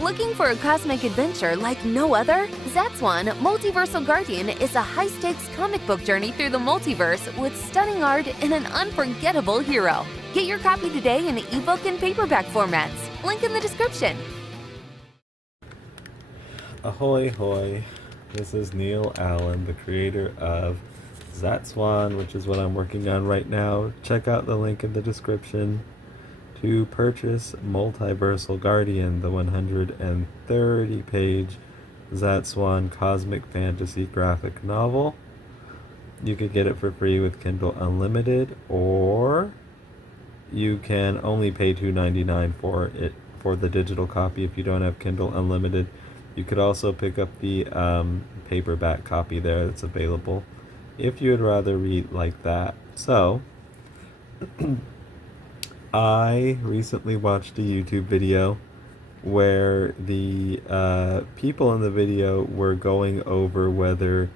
Looking for a cosmic adventure like no other? Zatswan, Multiversal Guardian is a high-stakes comic book journey through the multiverse with stunning art and an unforgettable hero. Get your copy today in ebook and paperback formats. Link in the description. Ahoy hoy, this is Neil Allen, the creator of Zatswan, which is what I'm working on right now. Check out the link in the description to purchase Multiversal Guardian, the 130-page Zatswan cosmic fantasy graphic novel. You could get it for free with Kindle Unlimited, or you can only pay $2.99 for it for the digital copy if you don't have Kindle Unlimited. You could also pick up the paperback copy there that's available if you would rather read like that. So, I recently watched a YouTube video where the people in the video were going over whether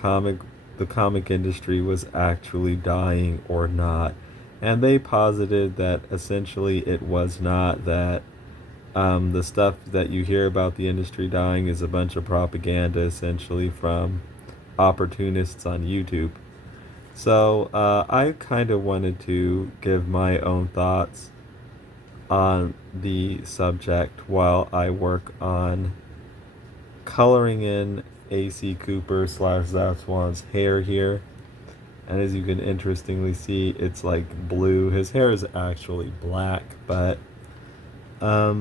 the comic industry was actually dying or not. And they posited that essentially it was not, that the stuff that you hear about the industry dying is a bunch of propaganda, essentially, from opportunists on YouTube. So I kind of wanted to give my own thoughts on the subject while I work on coloring in A.C. Cooper / Zatswan's hair here. And as you can interestingly see, it's like blue. His hair is actually black, but I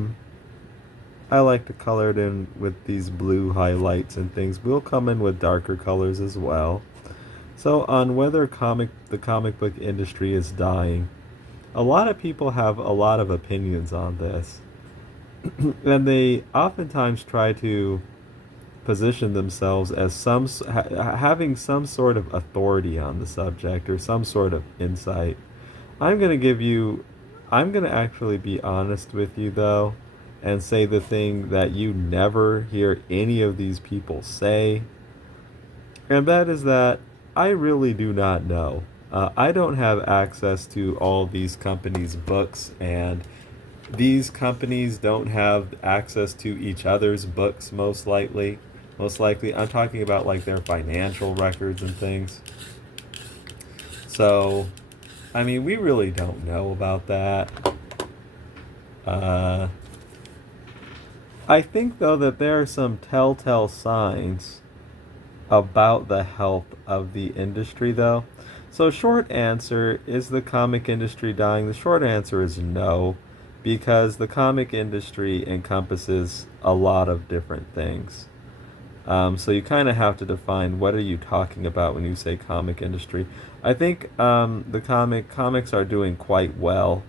like to color it in with these blue highlights and things. We'll come in with darker colors as well. So on whether the comic book industry is dying, a lot of people have a lot of opinions on this. And they oftentimes try to position themselves as having some sort of authority on the subject or some sort of insight. I'm going to actually be honest with you, though, and say the thing that you never hear any of these people say. And that is that I really do not know. I don't have access to all these companies' books, and these companies don't have access to each other's books, most likely. I'm talking about like their financial records and things. So, I mean, we really don't know about that. I think, though, that there are some telltale signs about the health of the industry, though. So, short answer, is the comic industry dying? The short answer is no, because the comic industry encompasses a lot of different things. So you kind of have to define, what are you talking about when you say comic industry? I think the comics are doing quite well.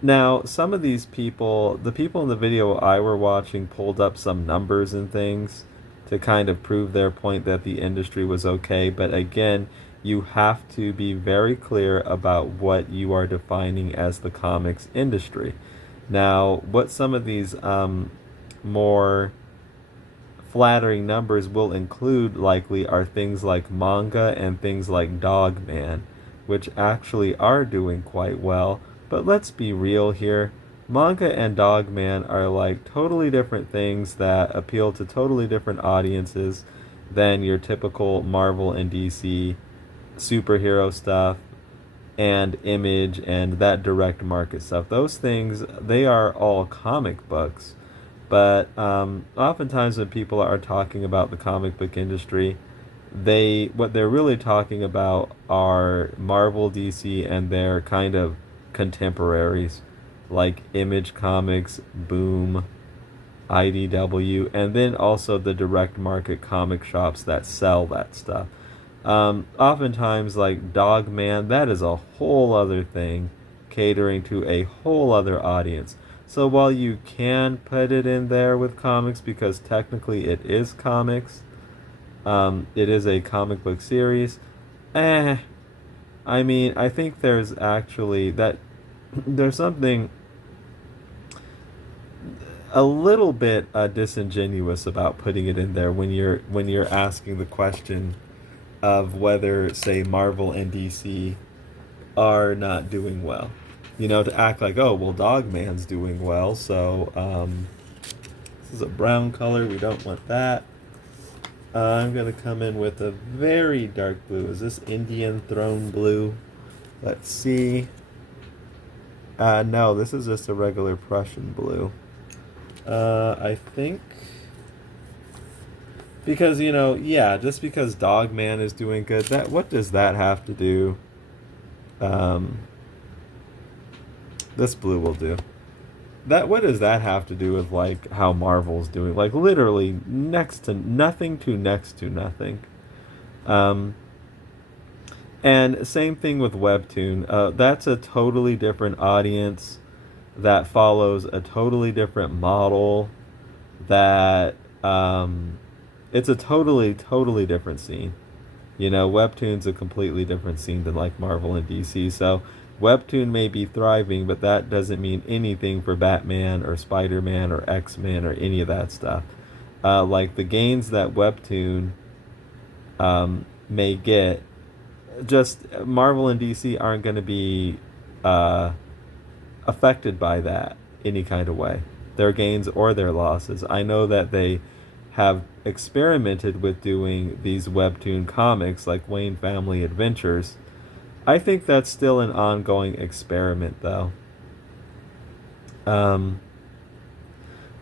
Now, some of these people, the people in the video I were watching, pulled up some numbers and things to kind of prove their point that the industry was okay. But again, you have to be very clear about what you are defining as the comics industry. Now, what some of these more flattering numbers will include likely are things like manga and things like Dogman, which actually are doing quite well. But let's be real here. Manga and Dogman are like totally different things that appeal to totally different audiences than your typical Marvel and DC superhero stuff and Image and that direct market stuff. Those things, they are all comic books. But oftentimes when people are talking about the comic book industry, what they're really talking about are Marvel, DC, and their kind of contemporaries, like Image Comics, Boom, IDW, and then also the direct market comic shops that sell that stuff. Oftentimes, like Dogman, that is a whole other thing, catering to a whole other audience. So while you can put it in there with comics, because technically it is comics, it is a comic book series, I mean, I think there's something a little bit disingenuous about putting it in there when you're asking the question of whether, say, Marvel and DC are not doing well. to act like, oh, well, Dogman's doing well, so this is a brown color, we don't want that. I'm going to come in with a very dark blue. Is this Indian Throne Blue? Let's see. No, this is just a regular Prussian blue. I think because, just because Dogman is doing good, what does that have to do? This blue will do. What does that have to do with like how Marvel's doing? Like literally next to nothing to next to nothing. And same thing with Webtoon. That's a totally different audience that follows a totally different model. That it's a totally different scene. Webtoon's a completely different scene than like Marvel and DC. So Webtoon may be thriving, but that doesn't mean anything for Batman or Spider-Man or X-Men or any of that stuff. Like the gains that Webtoon may get, just Marvel and DC aren't going to be affected by that any kind of way. Their gains or their losses. I know that they have experimented with doing these Webtoon comics like Wayne Family Adventures. I think that's still an ongoing experiment, though. But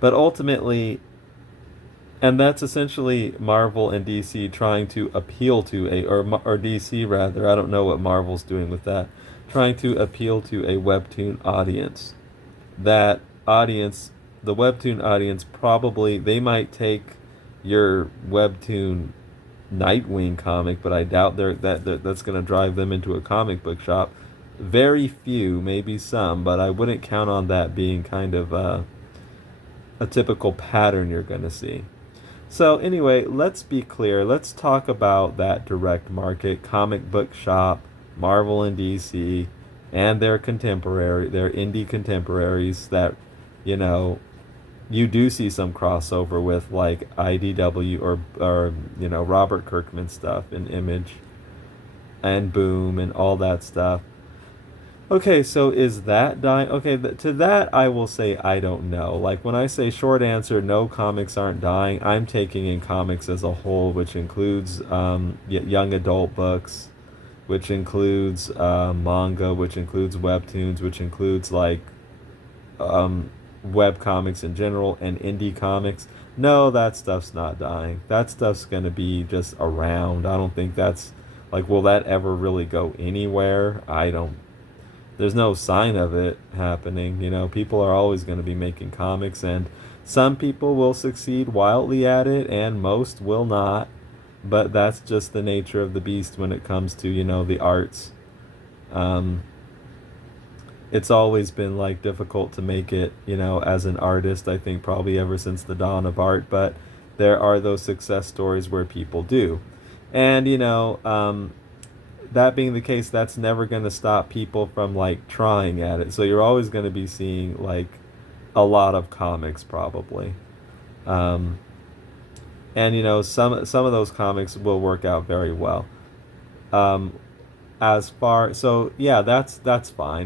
ultimately, and that's essentially Marvel and DC trying to appeal to or DC rather, I don't know what Marvel's doing with that, trying to appeal to a Webtoon audience. That audience, the Webtoon audience, probably, they might take your Webtoon Nightwing comic, but I doubt that's going to drive them into a comic book shop. Very few, maybe some, but I wouldn't count on that being kind of a typical pattern you're going to see. So anyway, let's be clear. Let's talk about that direct market, comic book shop, Marvel and DC, and their indie contemporaries that, you do see some crossover with like IDW or Robert Kirkman stuff in Image and Boom and all that stuff. Okay, so is that dying? Okay, to that I will say I don't know. Like when I say short answer, no, comics aren't dying, I'm taking in comics as a whole, which includes young adult books, which includes manga, which includes webtoons, which includes like web comics in general and indie comics. No, that stuff's not dying. That stuff's going to be just around. I don't think that's like, will that ever really go anywhere? There's no sign of it happening. People are always going to be making comics, and some people will succeed wildly at it and most will not. But that's just the nature of the beast when it comes to, the arts. It's always been like difficult to make it, as an artist, I think probably ever since the dawn of art, but there are those success stories where people do. And, that being the case, that's never going to stop people from like trying at it. So you're always going to be seeing like a lot of comics probably. And, some of those comics will work out very well. That's fine.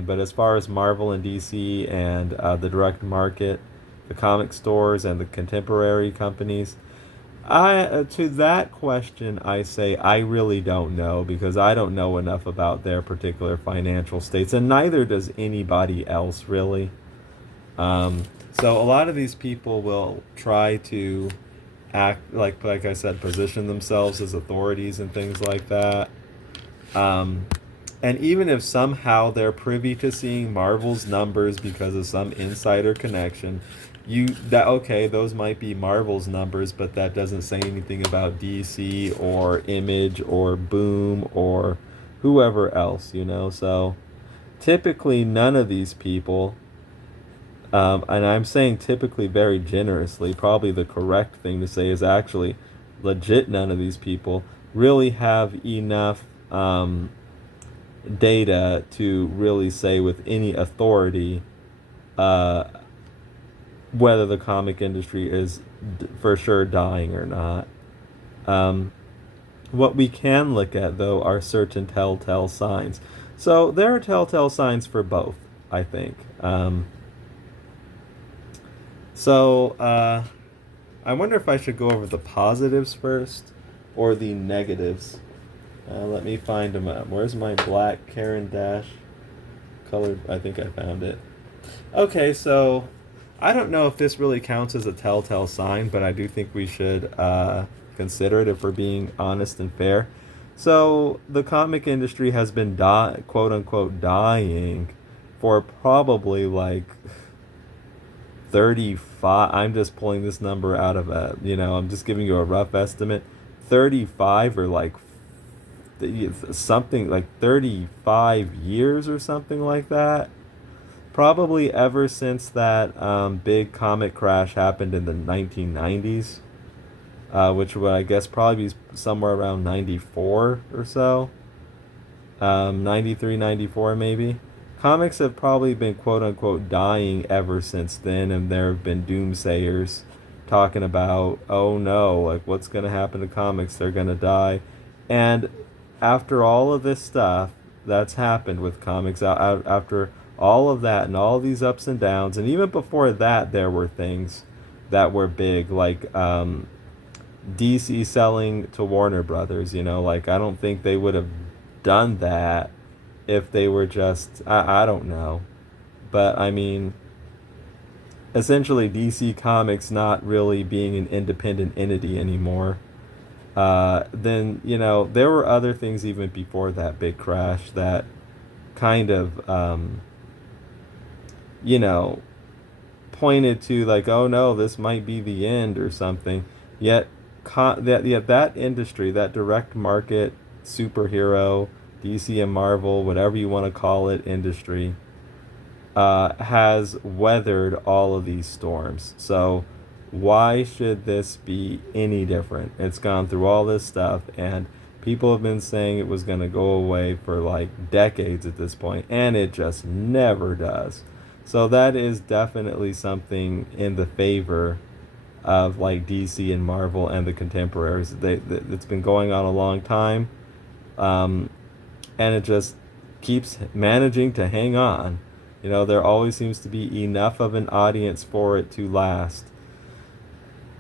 But as far as Marvel and DC and the direct market, the comic stores and the contemporary companies, to that question, I say I really don't know, because I don't know enough about their particular financial states, and neither does anybody else really. So a lot of these people will try to act like I said, position themselves as authorities and things like that. And even if somehow they're privy to seeing Marvel's numbers because of some insider connection, those might be Marvel's numbers, but that doesn't say anything about DC or Image or Boom or whoever else, So typically none of these people, and I'm saying typically very generously, probably the correct thing to say is actually legit none of these people really have enough data to really say with any authority whether the comic industry is for sure dying or not. What we can look at, though, are certain telltale signs. So there are telltale signs for both. I think. So I wonder if I should go over the positives first or the negatives. Let me find them up. Where's my black Caran D'Ache colored? I think I found it. Okay, so I don't know if this really counts as a telltale sign, but I do think we should consider it if we're being honest and fair. So the comic industry has been quote unquote dying for probably like 35. I'm just pulling this number out of I'm just giving you a rough estimate. 35 or like something like 35 years or something like that. Probably ever since that big comic crash happened in the 1990s, which would I guess probably be somewhere around 94 or so. 93, 94 maybe. Comics have probably been quote unquote dying ever since then, and there have been doomsayers talking about, oh no, like what's going to happen to comics? They're going to die. And after all of this stuff that's happened with comics, after all of that and all these ups and downs, and even before that, there were things that were big, like DC selling to Warner Brothers. Like I don't think they would have done that if they were just, I don't know. But I mean, essentially DC Comics not really being an independent entity anymore. Then, there were other things even before that big crash that kind of, pointed to like, oh no, this might be the end or something. Yet, that industry, that direct market superhero, DC and Marvel, whatever you want to call it, industry, has weathered all of these storms. So why should this be any different? It's gone through all this stuff, and people have been saying it was going to go away for like decades at this point, and it just never does. So that is definitely something in the favor of like DC and Marvel and the contemporaries. It's been going on a long time. And it just keeps managing to hang on. There always seems to be enough of an audience for it to last.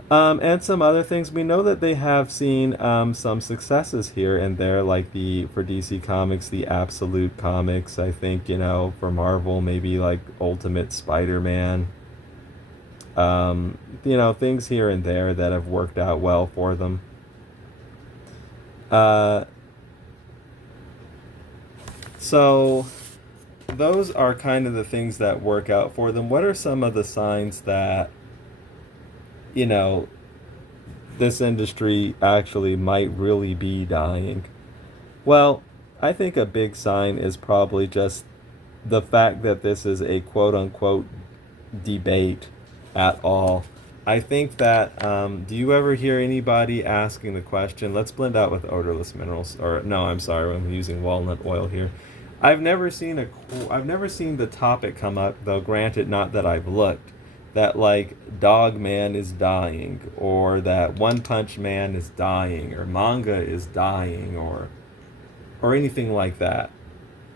And some other things, we know that they have seen some successes here and there, like for DC Comics, the Absolute Comics, I think, for Marvel, maybe like Ultimate Spider-Man. Things here and there that have worked out well for them. So those are kind of the things that work out for them. What are some of the signs that, this industry actually might really be dying? Well, I think a big sign is probably just the fact that this is a quote-unquote debate at all. I think that, do you ever hear anybody asking the question, let's blend out with odorless minerals, or no, I'm sorry, I'm using walnut oil here. I've never seen the topic come up, though granted, not that I've looked, that like Dog Man is dying, or that One Punch Man is dying, or manga is dying, or anything like that.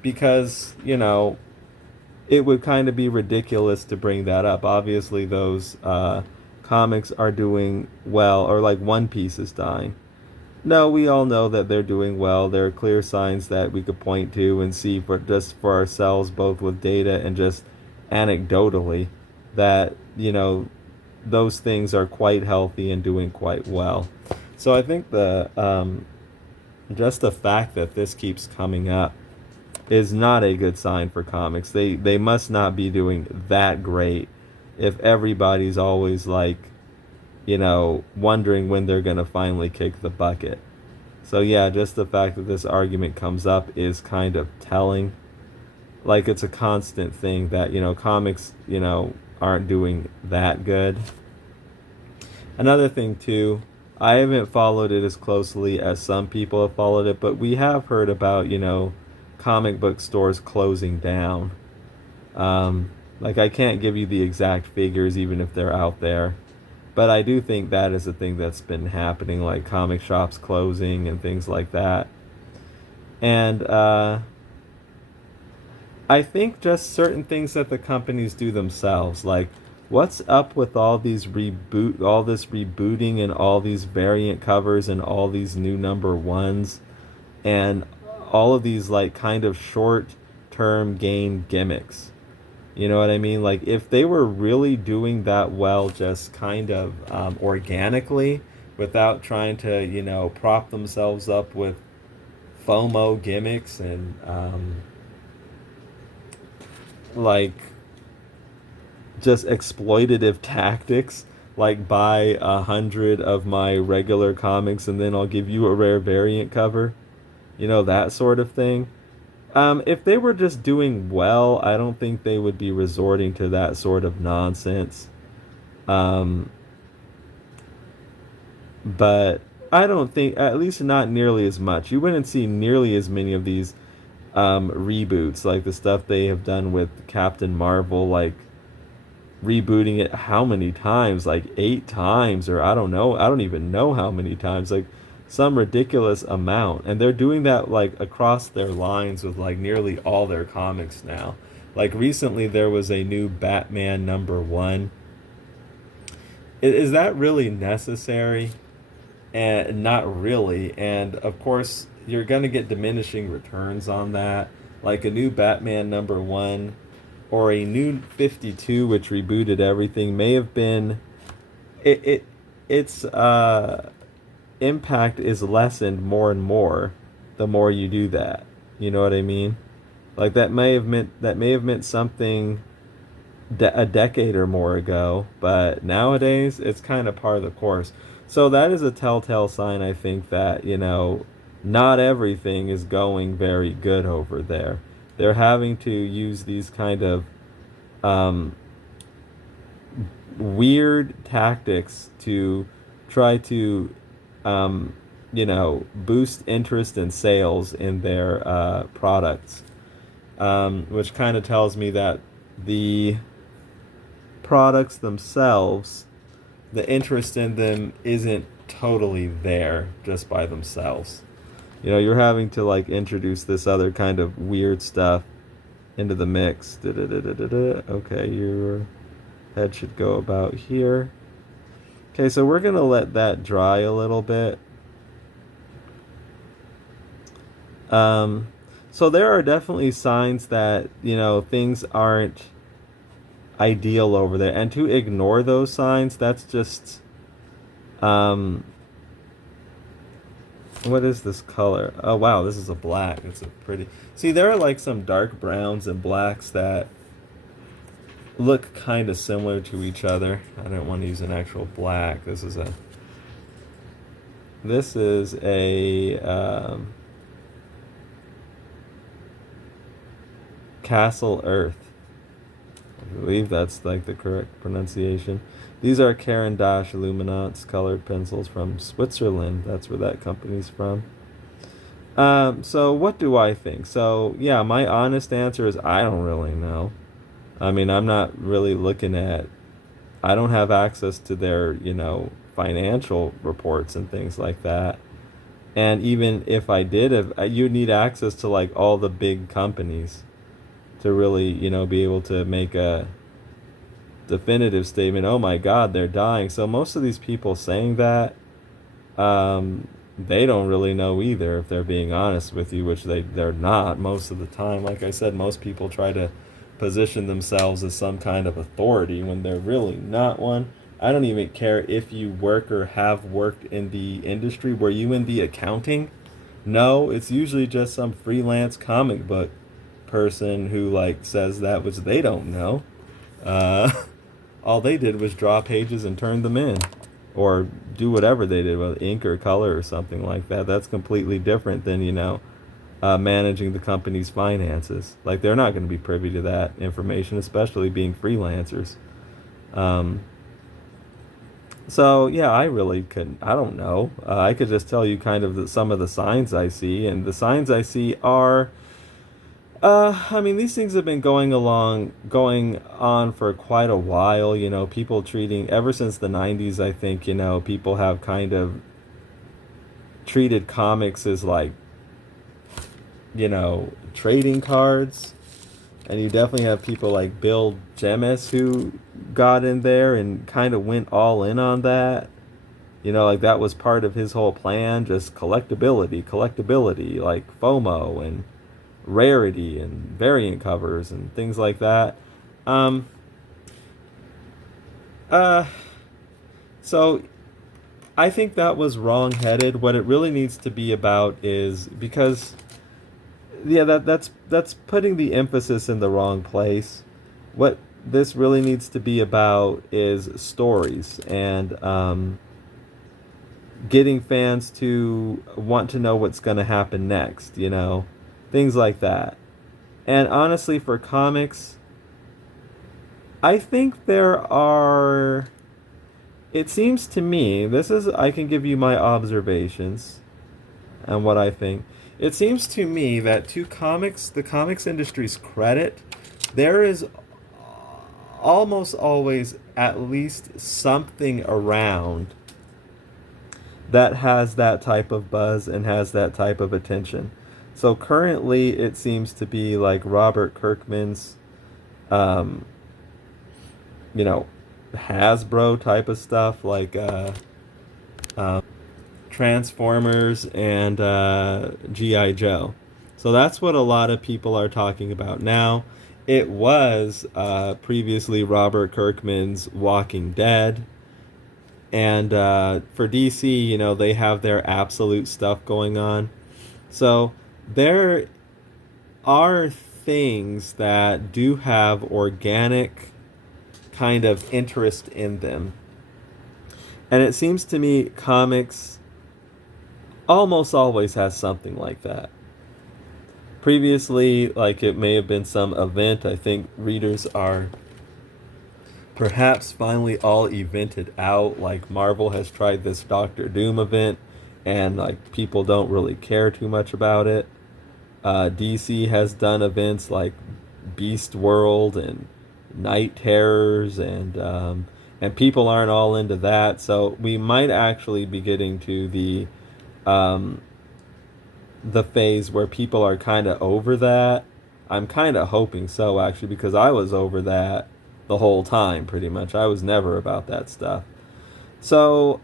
Because, it would kind of be ridiculous to bring that up. Obviously, those comics are doing well, or like One Piece is dying. No, we all know that they're doing well. There are clear signs that we could point to and see for ourselves, both with data and just anecdotally, that, those things are quite healthy and doing quite well. So I think just the fact that this keeps coming up is not a good sign for comics. They must not be doing that great if everybody's always like, wondering when they're going to finally kick the bucket. So yeah, just the fact that this argument comes up is kind of telling. Like it's a constant thing that, comics, aren't doing that good. Another thing too, I haven't followed it as closely as some people have followed it, but we have heard about, comic book stores closing down. Like I can't give you the exact figures even if they're out there. But I do think that is a thing that's been happening, like comic shops closing and things like that. And I think just certain things that the companies do themselves, like what's up with all this rebooting and all these variant covers and all these new number ones and all of these like kind of short term gain gimmicks. You know what I mean? Like if they were really doing that well, just kind of organically, without trying to prop themselves up with FOMO gimmicks and like just exploitative tactics, like buy 100 of my regular comics and then I'll give you a rare variant cover, that sort of thing. If they were just doing well, I don't think they would be resorting to that sort of nonsense. Um, but I don't think, at least not nearly as much. You wouldn't see nearly as many of these reboots, like the stuff they have done with Captain Marvel, like rebooting it how many times? Like 8 times, or I don't know. I don't even know how many times. Like some ridiculous amount. And they're doing that like across their lines with like nearly all their comics now. Like recently there was a new Batman #1. Is that really necessary? And not really. And of course you're going to get diminishing returns on that. Like a new Batman #1 or a new 52 which rebooted everything may have been its impact is lessened more and more the more you do that. You know what I mean? Like that may have meant something a decade or more ago, but nowadays it's kind of par of the course. So that is a telltale sign, I think, that not everything is going very good over there. They're having to use these kind of weird tactics to try to boost interest and sales in their products, which kind of tells me that the products themselves, the interest in them isn't totally there just by themselves. You're having to like introduce this other kind of weird stuff into the mix. Okay, your head should go about here. Okay, so we're gonna let that dry a little bit. So there are definitely signs that things aren't ideal over there, and to ignore those signs, that's just what is this color? Oh wow, this is a black. It's a pretty. See, there are like some dark browns and blacks that look kind of similar to each other. I don't want to use an actual black. This is a Castle Earth. I believe that's like the correct pronunciation. These are Caran D'Ache Luminance colored pencils from Switzerland. That's where that company's from. So what do I think? So yeah, my honest answer is I don't really know. I mean, I'm not really looking at. I don't have access to their financial reports and things like that. And even if I did, you'd need access to like all the big companies to really be able to make a definitive statement. Oh my God, they're dying. So most of these people saying that, they don't really know either, if they're being honest with you, which they're not most of the time. Like I said, most people try to position themselves as some kind of authority when they're really not one. I don't even care if you work or have worked in the industry. Were you in the accounting? No, it's usually just some freelance comic book person who like says that, which they don't know. All they did was draw pages and turn them in, or do whatever they did with ink or color or something like that. That's completely different than managing the company's finances. Like they're not going to be privy to that information, especially being freelancers. So yeah, I really couldn't. I don't know. I could just tell you kind of some of the signs I see, and the signs I see are. I mean, these things have been going on for quite a while. People treating, ever since the 90s, I think, people have kind of treated comics as like, trading cards. And you definitely have people like Bill Jemis who got in there and kind of went all in on that. You know, like that was part of his whole plan, just collectability, like FOMO and rarity and variant covers and things like that. Um, uh, so I think that was wrong-headed. What it really needs to be about is because, yeah, that's putting the emphasis in the wrong place. What this really needs to be about is stories and getting fans to want to know what's going to happen next, you know, things like that. And honestly, for comics, I think there are. It seems to me, I can give you my observations and what I think. It seems to me that to comics, the comics industry's credit, there is almost always at least something around that has that type of buzz and has that type of attention. So currently, it seems to be like Robert Kirkman's, um, you know, Hasbro type of stuff, like um, Transformers and G.I. Joe. So that's what a lot of people are talking about now. It was previously Robert Kirkman's Walking Dead. And for DC, you know, they have their absolute stuff going on. So there are things that do have organic kind of interest in them. And it seems to me comics almost always has something like that. Previously, like it may have been some event, I think readers are perhaps finally all evented out. Like Marvel has tried this Doctor Doom event, and like people don't really care too much about it. DC has done events like Beast World and Night Terrors, and people aren't all into that. So we might actually be getting to um, the phase where people are kind of over that. I'm kind of hoping so, actually, because I was over that the whole time, pretty much. I was never about that stuff. So,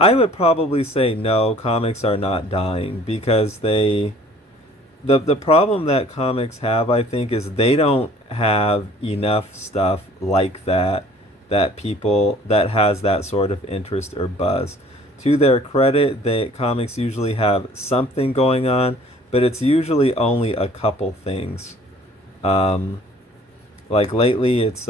I would probably say no, comics are not dying because the problem that comics have, I think, is they don't have enough stuff like that people that has that sort of interest or buzz. To their credit, comics usually have something going on, but it's usually only a couple things. Like lately, it's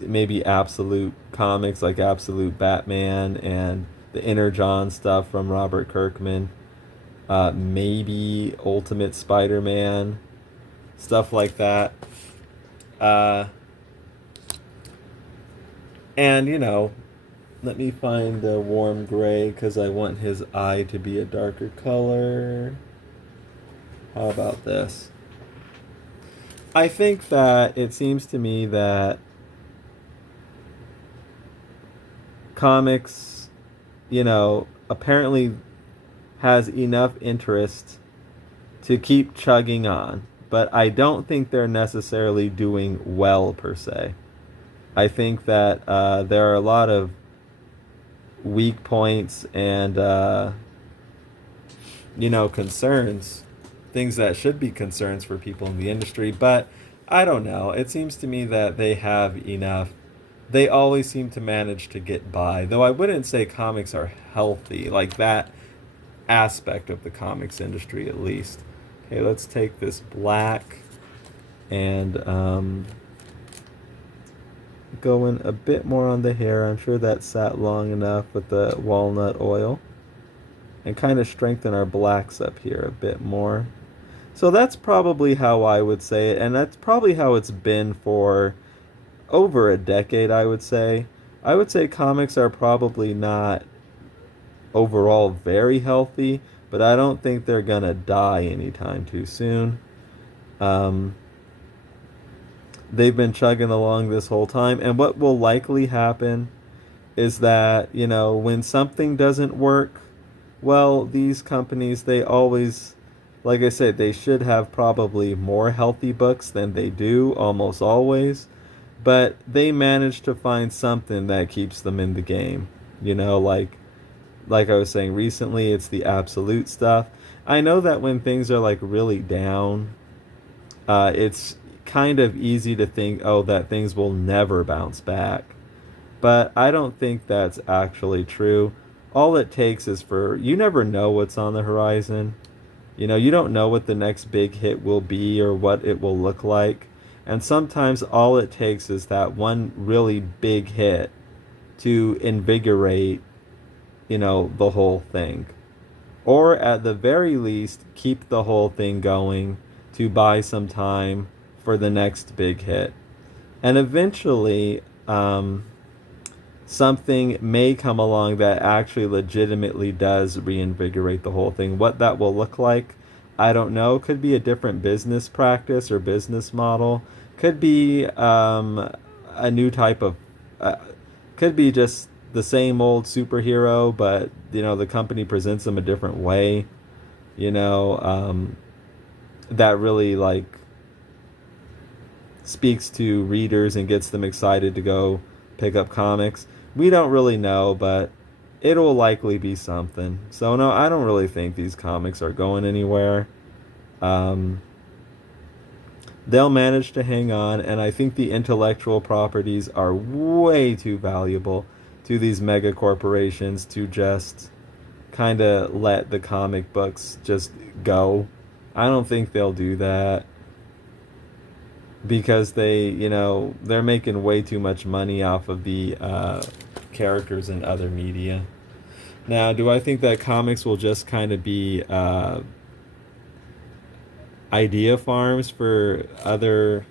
maybe Absolute Comics, like Absolute Batman and the Inner John stuff from Robert Kirkman. Maybe Ultimate Spider-Man, stuff like that. And you know, let me find the warm gray because I want his eye to be a darker color. How about this? I think that it seems to me that comics, you know, apparently has enough interest to keep chugging on, but I don't think they're necessarily doing well per se. I think that there are a lot of weak points and you know, concerns, things that should be concerns for people in the industry, but I don't know. It seems to me that they have enough. They always seem to manage to get by, though I wouldn't say comics are healthy, like that aspect of the comics industry at least. Okay, let's take this black and go in a bit more on the hair. I'm sure that sat long enough with the walnut oil. And kind of strengthen our blacks up here a bit more. So that's probably how I would say it, and that's probably how it's been for over a decade, I would say. I would say comics are probably not overall very healthy, but I don't think they're gonna die anytime too soon. They've been chugging along this whole time, and what will likely happen is that, you know, when something doesn't work, well, these companies, they always Like I said, they should have probably more healthy books than they do almost always, but they manage to find something that keeps them in the game. You know, like I was saying recently, it's the absolute stuff. I know that when things are like really down, it's kind of easy to think, oh, that things will never bounce back. But I don't think that's actually true. All it takes is for you never know what's on the horizon. You know, you don't know what the next big hit will be or what it will look like. And sometimes all it takes is that one really big hit to invigorate, the whole thing. Or at the very least, keep the whole thing going to buy some time for the next big hit. And eventually, something may come along that actually legitimately does reinvigorate the whole thing. What that will look like, I don't know. Could be a different business practice or business model. Could be a new type of. Could be just the same old superhero, but the company presents them a different way. You know, that really like speaks to readers and gets them excited to go pick up comics. We don't really know, but it'll likely be something. So no, I don't really think these comics are going anywhere. Um, they'll manage to hang on, and I think the intellectual properties are way too valuable to these mega corporations to just kind of let the comic books just go. I don't think they'll do that because they're making way too much money off of the characters in other media. Now, do I think that comics will just kind of be idea farms for other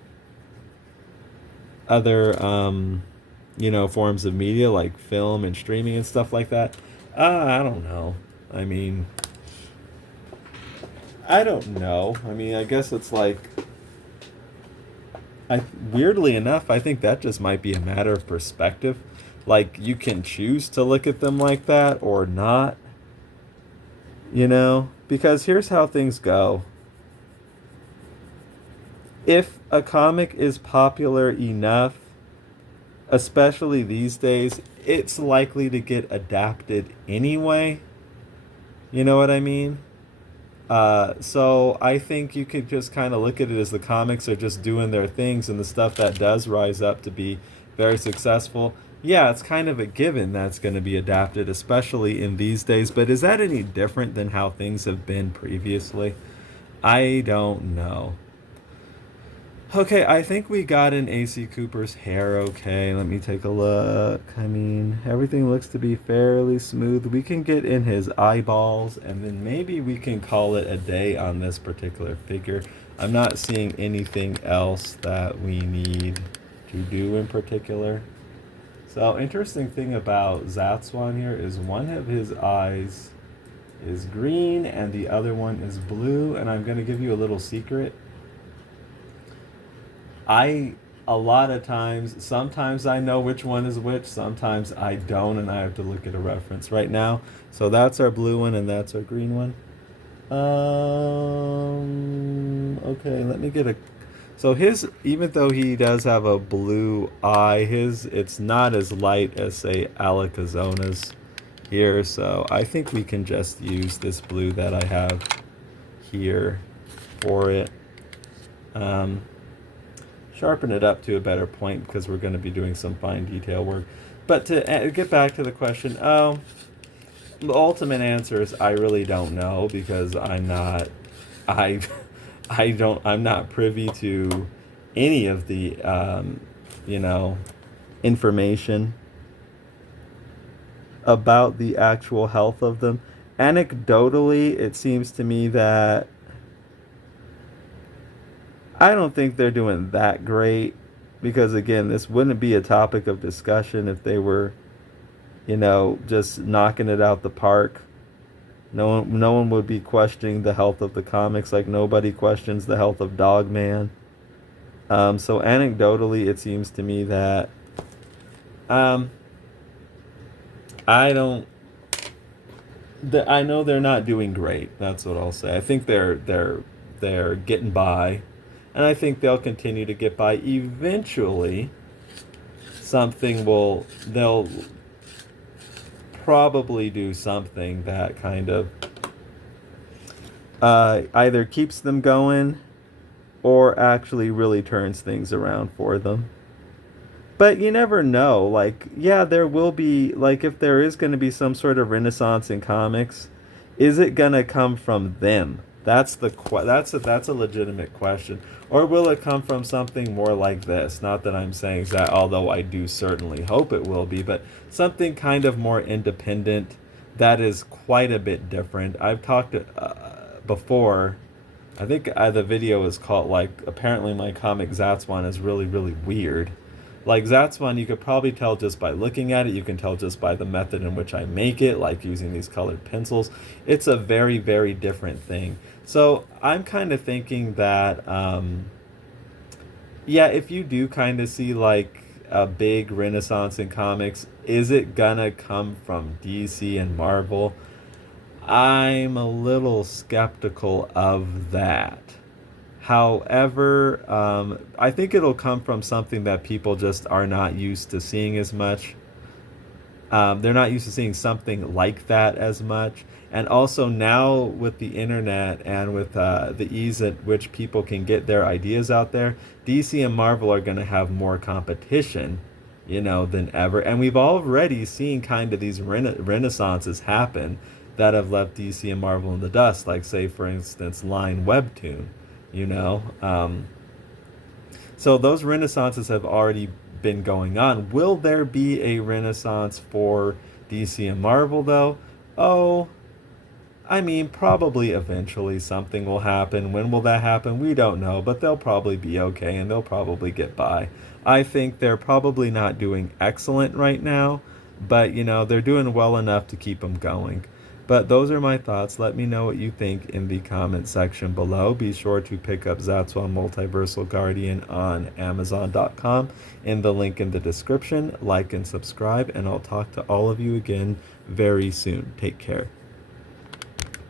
forms of media like film and streaming and stuff like that? I don't know. I mean, I don't know. I mean, I guess it's like weirdly enough, I think that just might be a matter of perspective. Like, you can choose to look at them like that or not, Because here's how things go. If a comic is popular enough, especially these days, it's likely to get adapted anyway. You know what I mean? So I think you could just kind of look at it as the comics are just doing their things, and the stuff that does rise up to be very successful, yeah, it's kind of a given that's going to be adapted, especially in these days. But is that any different than how things have been previously? I don't know. Okay, I think we got in AC Cooper's hair okay. Let me take a look. I mean, everything looks to be fairly smooth. We can get in his eyeballs, and then maybe we can call it a day on this particular figure. I'm not seeing anything else that we need to do in particular. So, interesting thing about Zatswan here is one of his eyes is green and the other one is blue, and I'm going to give you a little secret. A lot of times, sometimes I know which one is which, sometimes I don't, and I have to look at a reference right now. So that's our blue one, and that's our green one. Okay, let me get a. So his, even though he does have a blue eye, it's not as light as say Alacazona's here. So I think we can just use this blue that I have here for it. Sharpen it up to a better point because we're going to be doing some fine detail work. But to get back to the question, the ultimate answer is I really don't know because I'm not privy to any of the information about the actual health of them. Anecdotally, it seems to me that I don't think they're doing that great because, again, this wouldn't be a topic of discussion if they were, just knocking it out the park. No one would be questioning the health of the comics like nobody questions the health of Dogman. So anecdotally, it seems to me that I don't I know they're not doing great. That's what I'll say. I think they're getting by, and I think they'll continue to get by. Eventually, they'll probably do something that kind of either keeps them going or actually really turns things around for them. But you never know. Like, yeah, there will be, like, if there is going to be some sort of renaissance in comics, is it going to come from them? That's a legitimate question. Or will it come from something more like this? Not that I'm saying that, although I do certainly hope it will be, but something kind of more independent that is quite a bit different. I've talked before. I think the video is called, like, apparently my comic Zatswan is really, really weird. Like, Zatswan, you could probably tell just by looking at it. You can tell just by the method in which I make it, like using these colored pencils. It's a very, very different thing. So I'm kind of thinking that, yeah, if you do kind of see, like, a big renaissance in comics, is it gonna come from DC and Marvel? I'm a little skeptical of that. However, I think it'll come from something that people just are not used to seeing as much. They're not used to seeing something like that as much. And also now with the internet and with the ease at which people can get their ideas out there, DC and Marvel are going to have more competition, than ever. And we've already seen kind of these renaissances happen that have left DC and Marvel in the dust. Like, say, for instance, Line Webtoon. you know so those renaissances have already been going on. Will there be a renaissance for DC and Marvel, though? Oh, I mean, probably eventually something will happen. When will that happen? We don't know, but they'll probably be okay and they'll probably get by. I think they're probably not doing excellent right now, but they're doing well enough to keep them going. But those are my thoughts. Let me know what you think in the comment section below. Be sure to pick up Zatswan Multiversal Guardian on Amazon.com in the link in the description. Like and subscribe, and I'll talk to all of you again very soon. Take care.